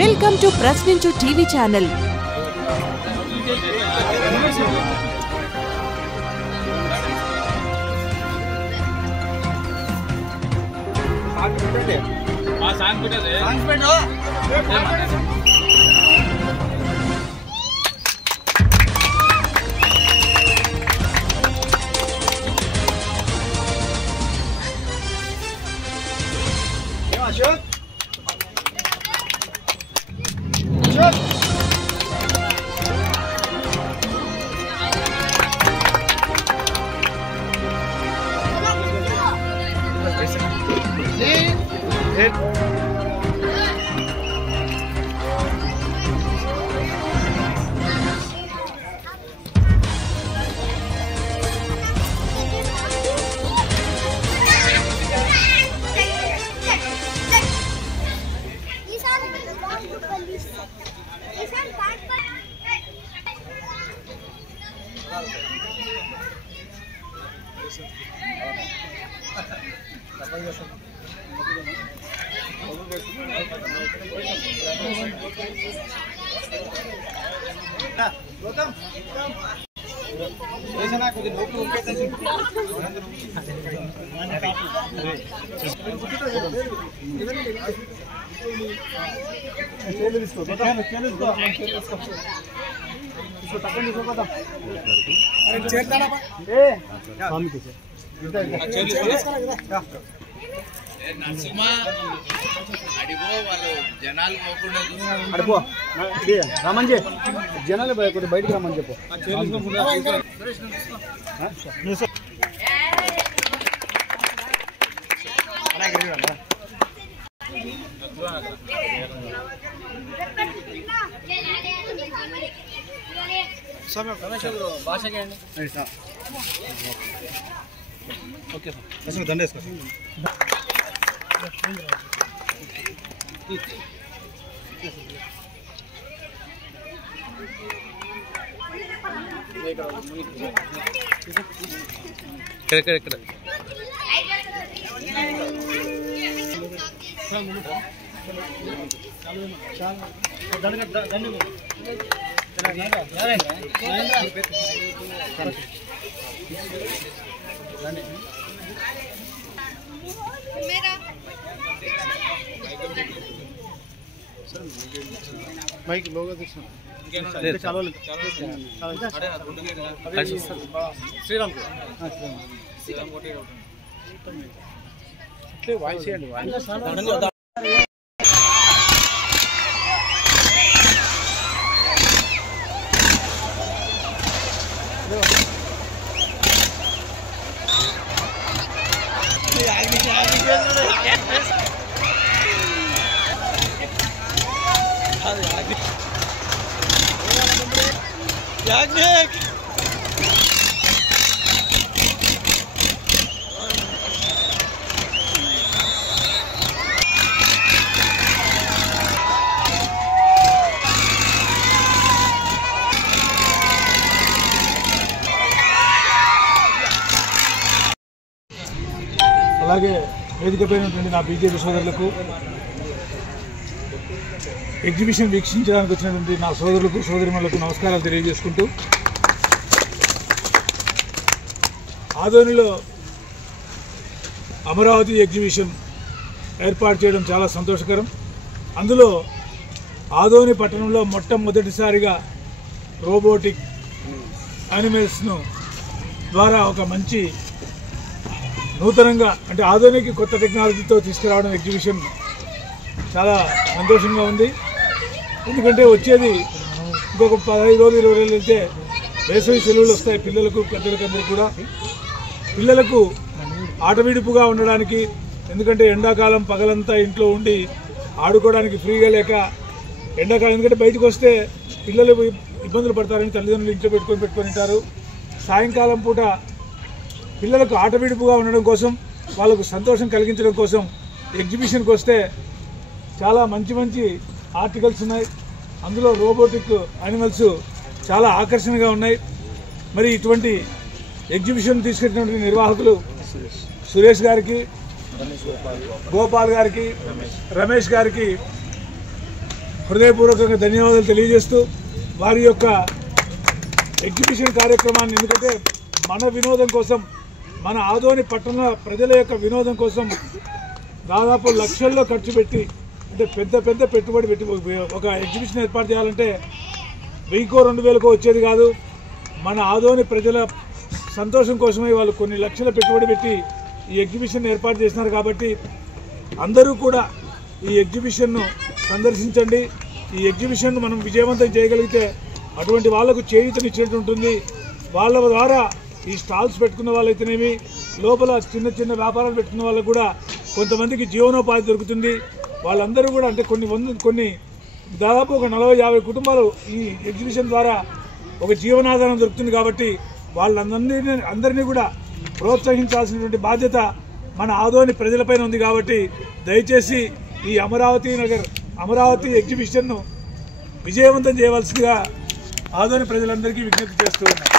Welcome to Prashninchu TV channel. Raman జనాలు బయటకు రమ్మని చెప్పు. ఓకే సార్ దండేసుకో. ఇక్కడ మైక్ లోగా తీసుకున్నాం. శ్రీరామ్ వాయిస్ చేయండి. అలాగే వేదికపైనటువంటి నా బీజేపీ సోదరులకు, ఎగ్జిబిషన్ వీక్షించడానికి వచ్చినటువంటి నా సోదరులకు సోదరిమణులకు నమస్కారాలు తెలియజేసుకుంటూ, ఆదోనిలో అమరావతి ఎగ్జిబిషన్ ఏర్పాటు చేయడం చాలా సంతోషకరం. అందులో ఆదోని పట్టణంలో మొట్టమొదటిసారిగా రోబోటిక్ యానిమల్స్ను ద్వారా ఒక మంచి నూతనంగా అంటే ఆధునిక కొత్త టెక్నాలజీతో తీసుకురావడం ఎగ్జిబిషన్ చాలా సంతోషంగా ఉంది. ఎందుకంటే వచ్చేది ఇంకొక 15 రోజులు 20 రోజులు వెళ్తే వేసవి సెలవులు వస్తాయి పిల్లలకు పెద్దలకు అందరికీ కూడా. పిల్లలకు ఆటవిడుపుగా ఉండడానికి, ఎందుకంటే ఎండాకాలం పగలంతా ఇంట్లో ఉండి ఆడుకోవడానికి ఫ్రీగా లేక ఎండాకాలం ఎందుకంటే బయటకు వస్తే పిల్లలు ఇబ్బందులు పడతారని తల్లిదండ్రులు ఇంట్లో పెట్టుకొని ఉంటారు. సాయంకాలం పూట పిల్లలకు ఆటవిడుపుగా ఉండడం కోసం, వాళ్ళకు సంతోషం కలిగించడం కోసం ఎగ్జిబిషన్కి వస్తే చాలా మంచి మంచి ఆర్టికల్స్ ఉన్నాయి. అందులో రోబోటిక్ యానిమల్స్ చాలా ఆకర్షణగా ఉన్నాయి. మరి ఇటువంటి ఎగ్జిబిషన్ తీసుకెళ్ళినటువంటి నిర్వాహకులు సురేష్ గారికి, గోపాల్ గారికి, రమేష్ గారికి హృదయపూర్వకంగా ధన్యవాదాలు తెలియజేస్తూ వారి యొక్క ఎగ్జిబిషన్ కార్యక్రమాన్ని, ఎందుకంటే మన వినోదం కోసం, మన ఆదోని పట్టణ ప్రజల యొక్క వినోదం కోసం దాదాపు లక్షల్లో ఖర్చు పెట్టి, అంటే పెద్ద పెట్టుబడి పెట్టి ఒక ఎగ్జిబిషన్ ఏర్పాటు చేయాలంటే 1000-2000 వచ్చేది కాదు. మన ఆదోని ప్రజల సంతోషం కోసమే వాళ్ళు కొన్ని లక్షల పెట్టుబడి పెట్టి ఈ ఎగ్జిబిషన్ ఏర్పాటు చేసినారు. కాబట్టి అందరూ కూడా ఈ ఎగ్జిబిషన్ను సందర్శించండి. ఈ ఎగ్జిబిషన్ను మనం విజయవంతం చేయగలిగితే అటువంటి వాళ్లకు చేయూతనిచ్చినట్టు ఉంటుంది. వాళ్ళ ద్వారా ఈ స్టాల్స్ పెట్టుకున్న వాళ్ళైతేనేమి, లోపల చిన్న వ్యాపారాలు పెట్టుకున్న వాళ్ళకు కూడా కొంతమందికి జీవనోపాధి దొరుకుతుంది. వాళ్ళందరూ కూడా అంటే కొన్ని దాదాపు ఒక 40-50 కుటుంబాలు ఈ ఎగ్జిబిషన్ ద్వారా ఒక జీవనాధారం దొరుకుతుంది. కాబట్టి వాళ్ళందరినీ కూడా ప్రోత్సహించాల్సినటువంటి బాధ్యత మన ఆదోని ప్రజలపైన ఉంది. కాబట్టి దయచేసి ఈ అమరావతి ఎగ్జిబిషన్ను విజయవంతం చేయవలసిందిగా ఆదోని ప్రజలందరికీ విజ్ఞప్తి చేస్తూ ఉన్నాయి.